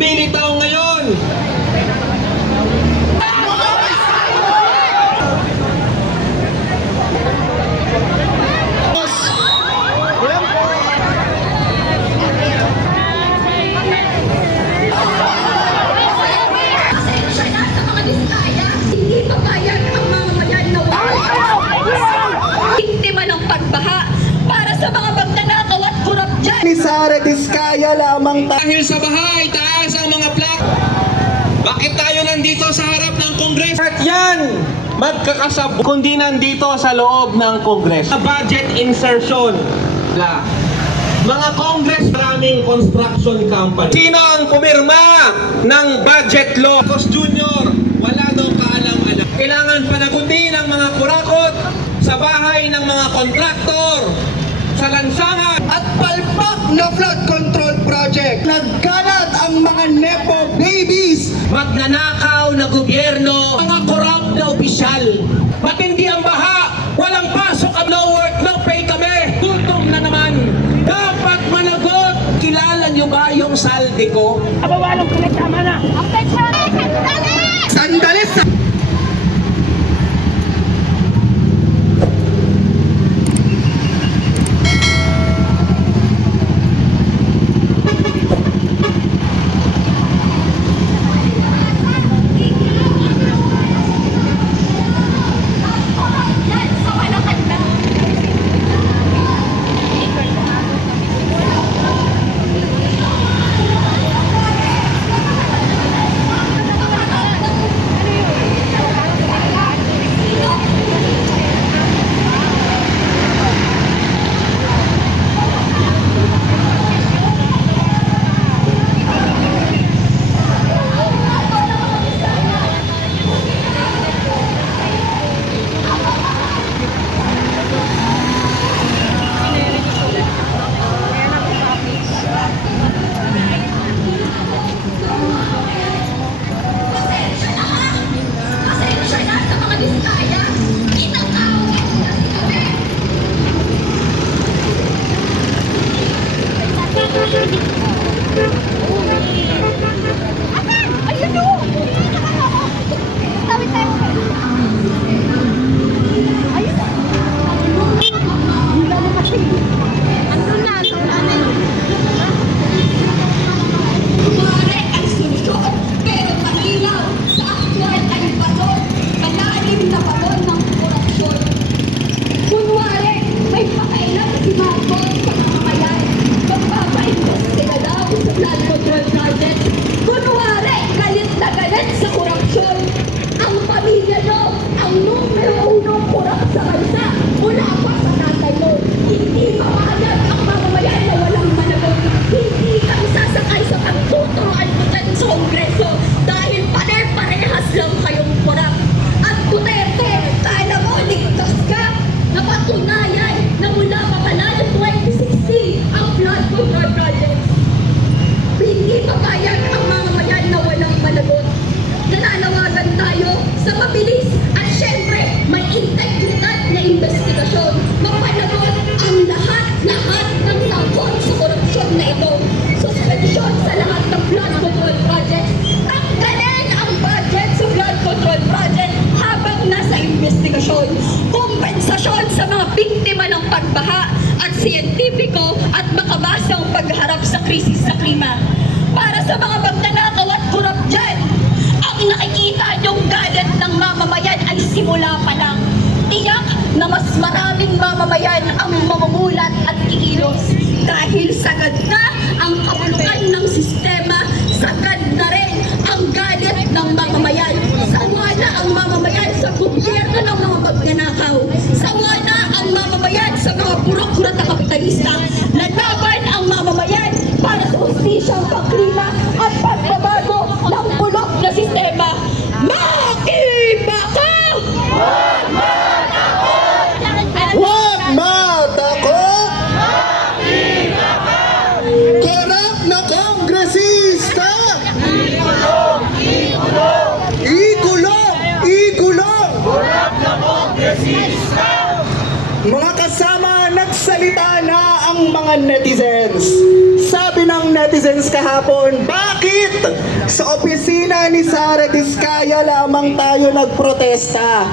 lumilitaw ngayon. Para sa mga magnanakaw at kurap dyan. Ni Sara Diskaya lamang Dahil sa bahay, taas ang mga plak. Bakit tayo nandito sa harap ng Kongreso? At yan, magkakasabot kundi nandito sa loob ng Kongreso. Budget insertion. Mga Congress, maraming construction company. Sino ang pumirma ng budget law? Marcos Jr., wala daw kaalam-alam. Kailangan panagutin ang mga kurakot sa bahay ng mga kontraktor, sa lansangan. at palpak na flood control project. Nagkalat ang mga nepo babies. Magnanakaw na gobyerno, mga korap na opisyal. Matindi ang baha, walang pasok at no work, no pay kami. Gutom na naman. Dapat managot. Kilala niyo ba yung saldi ko? Abawalong kulit, tama na. Sandali sa... kompensasyon sa mga biktima ng pagbaha at siyentipiko at makabasang pagharap sa krisis sa klima. Para sa mga magnanakaw at kurap dyan, ang nakikita niyong galit ng mamamayan ay simula pa lang. Tiyak na mas maraming mamamayan ang mamumulat at kikilos dahil sagad na ang kabulukan ng sistema, sagad na rin ang galit ng mamamayan. Sawa na ang mamamayan sa gobyerno ng mga magnanakaw. Sawa na ang mamamayan sa mga burok-kurat na kapitalista. Lalaban ang mamamayan para sa hustisyang pagklima at pagbabago ng bulok na sistema. Makibaka! Huwag matakot! Korap na kongresista! Ikulong! Ikulong! Ikulong! Ikulong! Korap na kongresista! Mga kasama, nagsalita na ang ang mga netizens. Sabi ng netizens kahapon, bakit sa opisina ni Sara Diskaya lamang tayo nagprotesta?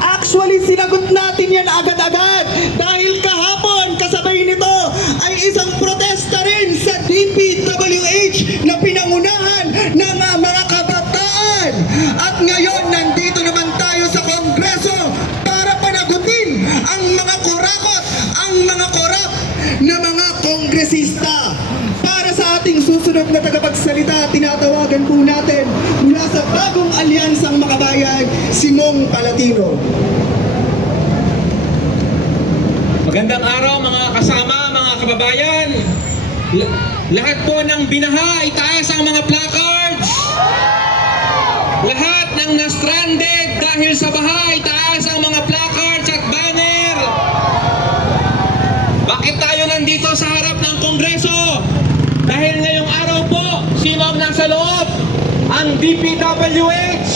Actually, sinagot natin yan agad-agad dahil kahapon kasabay nito ay isang protesta rin sa DPWH na pinangunahan ng mga kabataan. At ngayon, nandito naman tayo sa Kongreso para panagutin ang mga kurakot, ang mga korap na mga kongresista. Para sa ating susunod na tagapagsalita, tinatawagan po natin mula sa bagong alyansang makabayan, si Mong Palatino. Magandang araw mga kasama, mga kababayan. Lahat po ng binaha, itaas ang mga placards. Lahat ng na-stranded dahil sa baha, itaas ang mga placards at banner. Bakit tayo nandito sa harap ng Kongreso? Dahil ngayong araw po, sino ang nasa loob? Ang DPWH.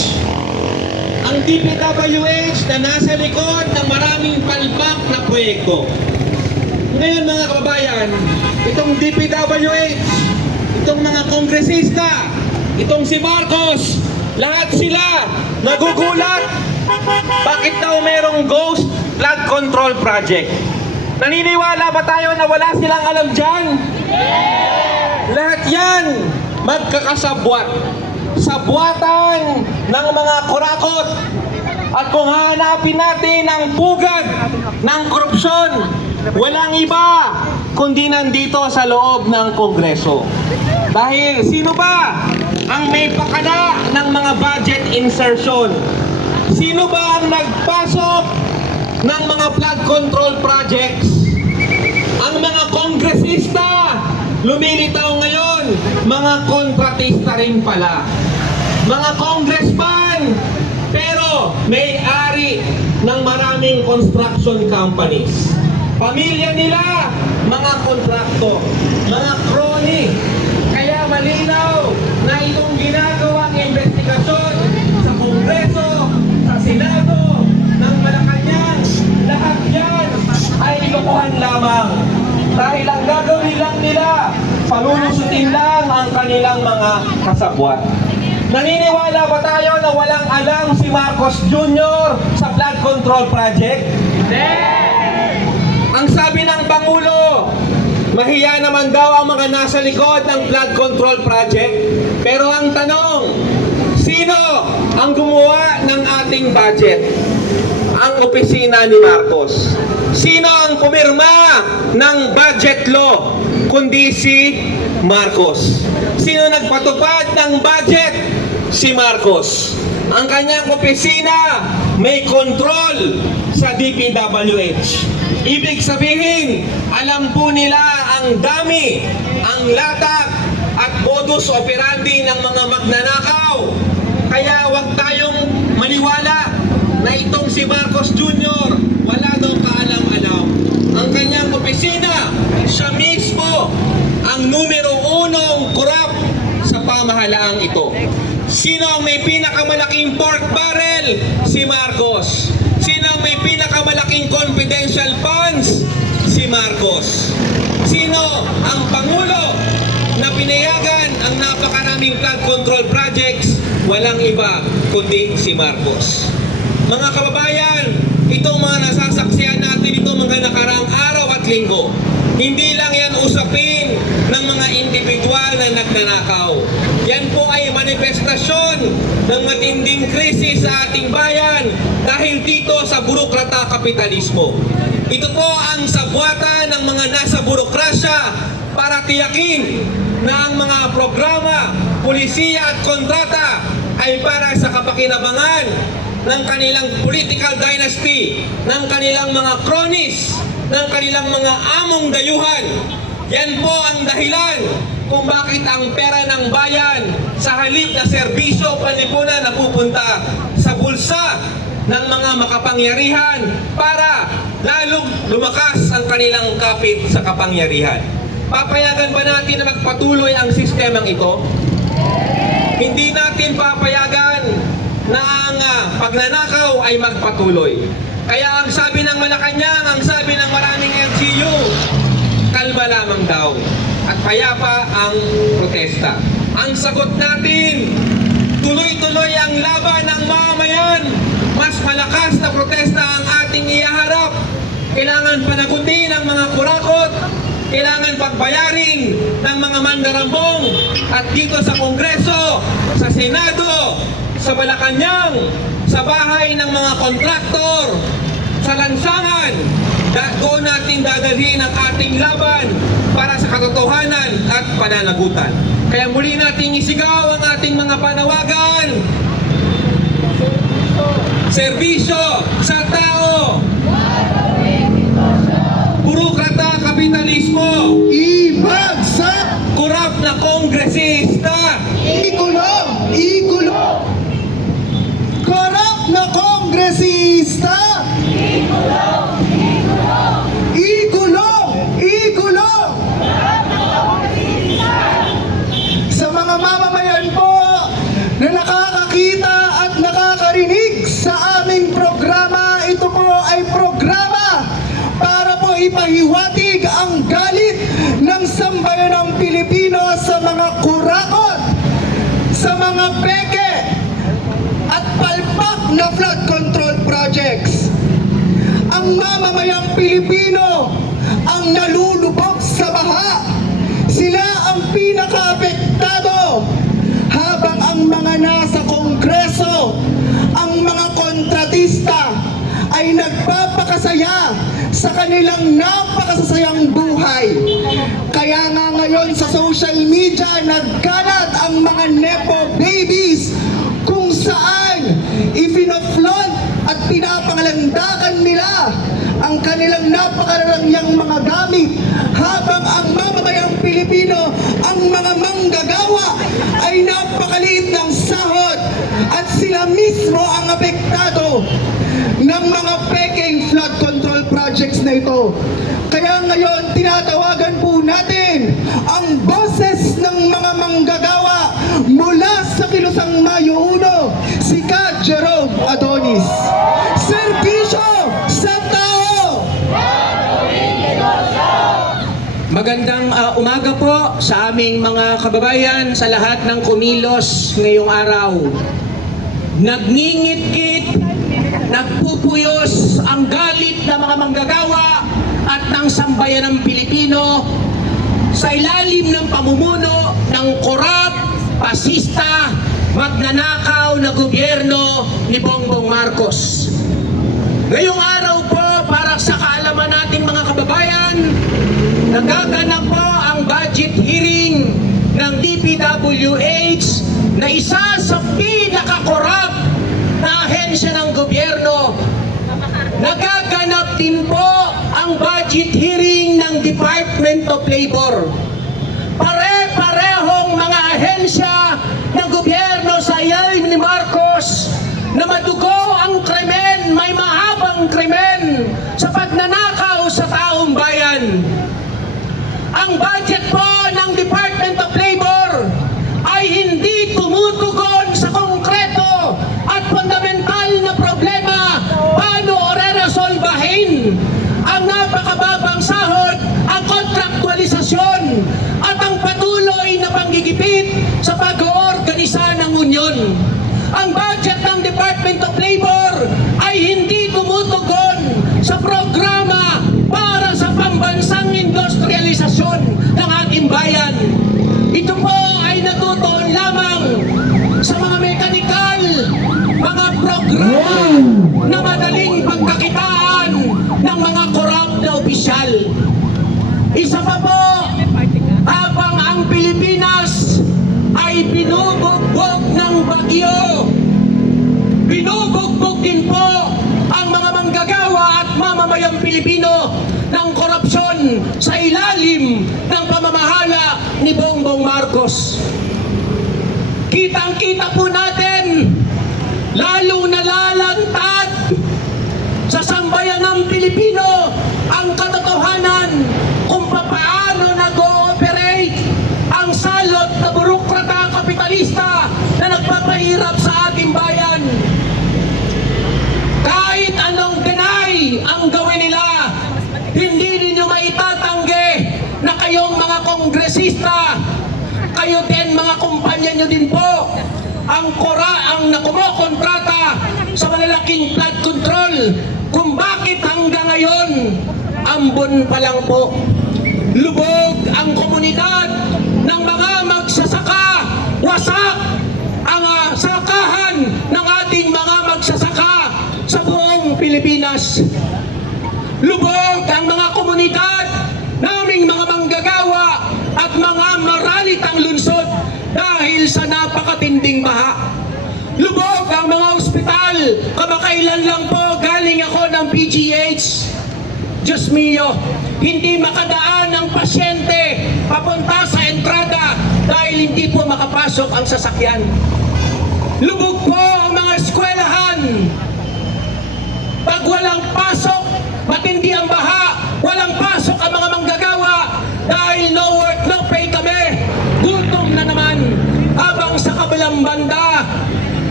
Ang DPWH na nasa likod ng maraming palpak na proyekto. Ngayon mga kababayan, itong DPWH, itong mga kongresista, itong si Marcos, lahat sila nagugulat. Bakit daw merong ghost flood control project? Naniniwala ba tayo na wala silang alam dyan? Lahat yan magkakasabwat. Sabwatan ng mga kurakot. At kung hahanapin natin ang pugad ng korupsyon, walang iba kundi nandito sa loob ng Kongreso. Dahil sino ba ang may pakala ng mga budget insertion? Sino ba ang nagpasok ng mga flood control projects? Ang mga kongresista lumilitaw ngayon, mga kontratista rin pala. Mga congressman, pero may-ari ng maraming construction companies. Pamilya nila, mga kontrakto, mga crony. Kaya malinaw na itong ginagawang investigasyon sa Kongreso, sa Senado, ng Malacanang, lahat yan ay lokohan lamang. Dahil ang gagawin lang nila, palulusutin lang ang kanilang mga kasabwat. Naniniwala ba tayo na walang alam si Marcos Jr. sa flood control project? Ang sabi ng Pangulo, mahiya naman daw ang mga nasa likod ng flood control project. Pero ang tanong, sino ang gumawa ng ating budget? Ang opisina ni Marcos. Sino ang pumirma ng budget law kundi si Marcos? Sino nagpatupad ng budget? Si Marcos. Ang kanyang opisina may control sa DPWH. Ibig sabihin, alam po nila ang dami, ang latak at modus operandi ng mga magnanakaw. Kaya huwag tayong maniwala na itong si Marcos Jr. wala daw kaalam-alam. Ang kanyang opisina, siya mismo ang numero unong korap sa pamahalaang ito. Sino ang may pinakamalaking pork barrel? Si Marcos. Sino ang may pinakamalaking confidential funds? Si Marcos. Sino ang Pangulo na pinayagan ang napakaraming flood control projects? Walang iba kundi si Marcos. Mga kababayan, itong mga nasasaksihan natin itong mga nakaraang araw at linggo, hindi lang yan usapin ng mga individual na nagnanakaw. Yan po ay manifestasyon ng matinding krisis sa ating bayan dahil dito sa burokrata kapitalismo. Ito po ang sabwatan ng mga nasa burokrasya para tiyakin na ang mga programa, pulisiya at kontrata ay para sa kapakinabangan ng kanilang political dynasty, ng kanilang mga cronies, ng kanilang mga among dayuhan. Yan po ang dahilan kung bakit ang pera ng bayan sa halip na serbisyo panlipunan napupunta sa bulsa ng mga makapangyarihan para lalong lumakas ang kanilang kapit sa kapangyarihan. Papayagan ba natin na magpatuloy ang sistemang ito? Hindi natin papayagan na ang pagnanakaw ay magpatuloy. Kaya ang sabi ng Malacanang, ang sabi ng maraming LGU, kalma payapa ang protesta. Ang sagot natin, tuloy-tuloy ang laban ng mamamayan. Mas malakas na protesta ang ating ihaharap. Kailangan panagutin ang mga kurakot, kailangan pagbayarin ng mga mandarambong, at dito sa Kongreso, sa Senado, sa Malacanang, sa bahay ng mga kontraktor, sa lansangan, doon natin dadalhin ang ating laban para sa katotohanan at pananagutan. Kaya muli nating isigaw ang ating mga panawagan. Serbisyo sa tao. Burokrata, kapitalismo. Ibagsak! Korap na kongresista. Ikulong! Ikulong! Korap na kongresista! Ikulong! Ikulong! Sa mga mamamayan po na nakakakita at nakakarinig sa aming programa, ito po ay programa para po ipahiwatig ang galit ng sambayanang Pilipino sa mga kurakot, sa mga peke at palpak na flood control projects. Ang mamamayang Pilipino ang nalulubog sa baha. Sila ang pinaka-apektado, habang ang mga nasa Kongreso, ang mga kontratista ay nagpapakasaya sa kanilang napakasasayang buhay. Kaya nga ngayon sa social media nagkalat ang mga nepo babies kung saan ipinoflaunt at pinapangalandakan nila ang kanilang napakararangyang mga gamit, habang ang mamamayang Pilipino, ang mga manggagawa ay napakaliit ng sahod at sila mismo ang apektado ng mga peking flood control projects na ito. Kaya ngayon tinatawagan po natin ang boses ng mga manggagawa mula sa Kilusang Mayo 1, si Ka Jerome Adonis. Serbisyo sa tao! Magandang umaga po sa aming mga kababayan, sa lahat ng kumilos ngayong araw. Nagngingit-ngit, nagpupuyos ang galit ng mga manggagawa at ng sambayanang Pilipino sa ilalim ng pamumuno ng korap, pasista, magnanakaw na gobyerno ni Bongbong Marcos. Ngayong araw po, para sa kaalaman nating mga kababayan, nagaganap po ang budget hearing ng DPWH na isa sa pinakakorap na ahensya ng gobyerno. Nagaganap din po ang budget hearing ng Department of Labor. Pare-parehong mga ahensya ng gobyerno sa ilalim ni Marcos na madugo ang krimen, may mahabang krimen sa pagnanakaw sa taong bayan. Ang budget po ng Department of Labor ay hindi tumutugon sa konkreto at fundamental na problema paano reresolbahin ang napakababang sahod, ang kontraktualisasyon at ang patuloy na panggigipit sa pag-oorganisa ng unyon. Ang budget ng Department of Labor ay hindi tumutugon sa programa para sa pambansang industrialisasyon ng ating bayan. Ito po ay natutuon lamang sa mga mekanikal, mga programa na madaling pagkakitaan ng mga korap na opisyal. Isa pa po, habang ang Pilipinas ay binubugbog ng bagyo, binubugbog din po ang mga manggagawa at mamamayang Pilipino ng korupsyon sa ilalim ng pamamahala ni Bongbong Marcos. Kitang-kita po natin, lalong nalalantad sa sambayanang Pilipino ang katotohanan kung paano nag-ooperate ang salot na burokrata kapitalista na nagpapahirap sa ating bayan. Kahit anong deny ang gawin nila, hindi ninyo maitatanggi na kayong mga kongresista kayo din, mga kumpanya nyo din po, ang kumokontrata sa malalaking flood control. Kung bakit hanggang ngayon, ambon pa lang po. Lubog ang komunidad ng mga magsasaka. Wasak ang sakahan ng ating mga magsasaka sa buong Pilipinas. Lubog ang mga komunidad naming mga manggagawa at mga maralitang lungsod dahil sa napakatinding baha. Lubog ang mga ospital. Kamakailan lang po galing ako ng PGH. Diyos mio, hindi makadaan ang pasyente papunta sa entrada dahil hindi po makapasok ang sasakyan. Lubog po ang mga eskwelahan. Pag walang pasok, matindi ang baha, walang pasok ang mga manggagawa dahil no work, no pay kami. Gutom na naman. Habang sa kabilang banda,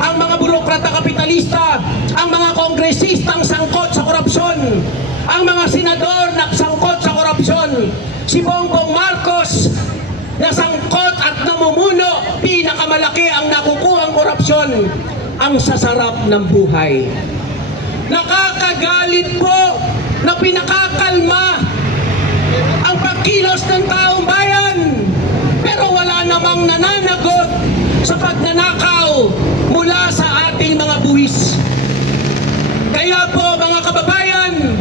ang mga burokrata kapitalista, ang mga kongresistang sangkot sa korupsyon, ang mga senador na sangkot sa korupsyon, si Bongbong Marcos na sangkot at namumuno, pinakamalaki ang nakukuhang korupsyon, ang sasarap ng buhay. Nakakagalit po na pinakakalma ang pagkilos ng taong bayan, pero wala namang nananagot sa pagnanakaw mula sa ating mga buwis. Kaya po mga kababayan,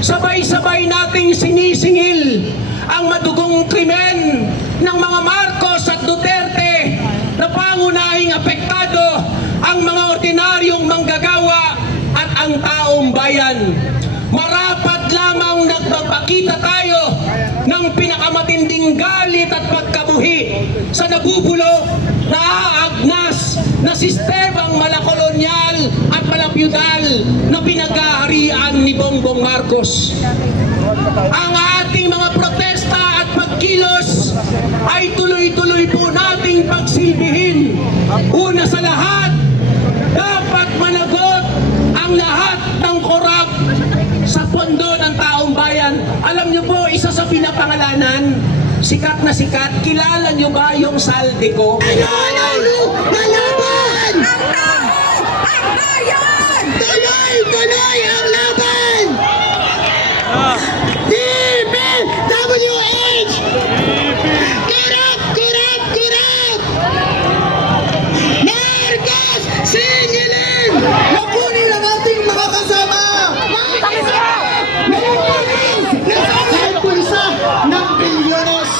sabay-sabay nating sinisingil ang madugong krimen ng mga Marcos at Duterte na pangunahing apektado ang mga ordinaryong manggagawa at ang taong bayan. Marapat lamang nagpapakita tayo ng pinakamatinding galit at pagkabuhi sa nabubulok, naaagnas na sistemang malakolonyal at malapyudal na pinag-aarian ni Bongbong Marcos. Ang ating mga protesta at pagkilos ay tuloy-tuloy po nating pagsilbihin. Una sa lahat, dapat managot ang lahat ng korap sa pondo ng taong bayan. Alam niyo po, isa sa pinapangalanan, sikat na sikat, kilala niyo ba yung Saldico? Lalaban! Ang bayan! Tuloy-tuloy ang laban! DPWH! Kurap! Kurap! Kurap! Marcos! Singilin! Nakunin ang ating mga kasama! Kahit pulsa ng bilyones!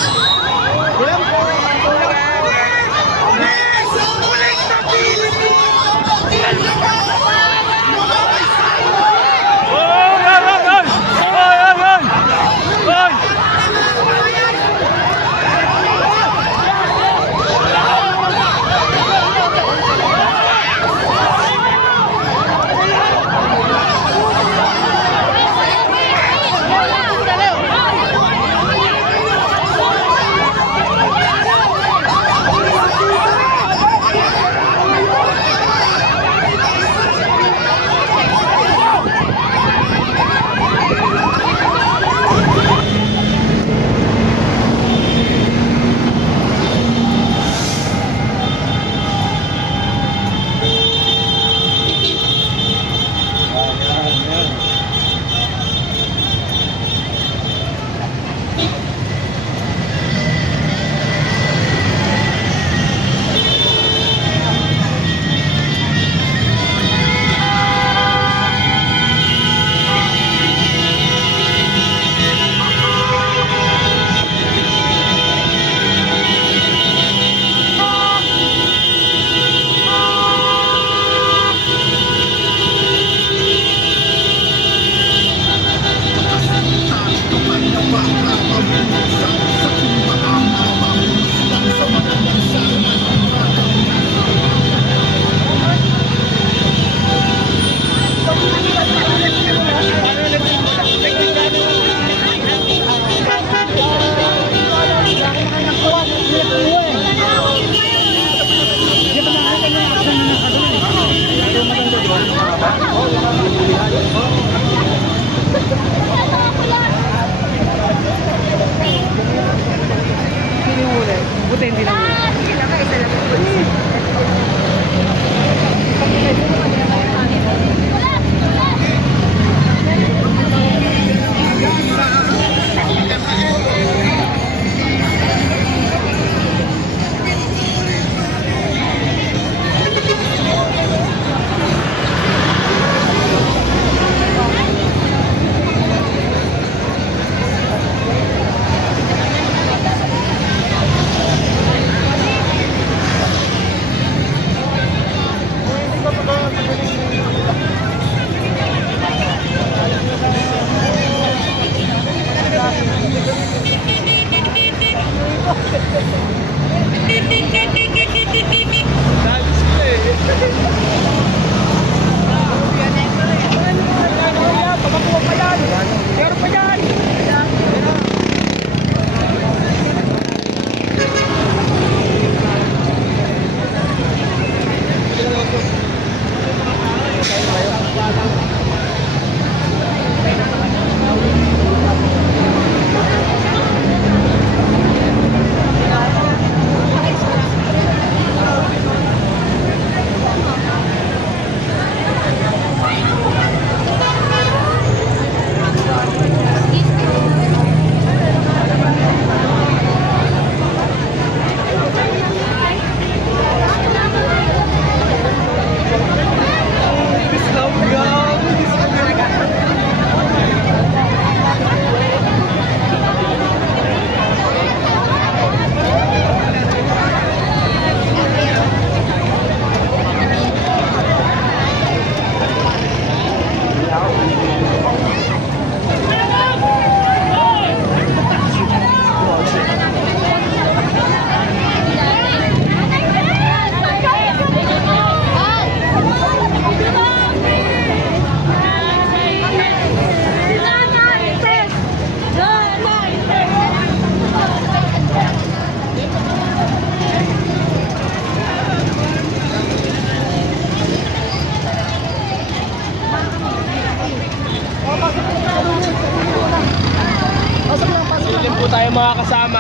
Ilan po tayo mga kasama.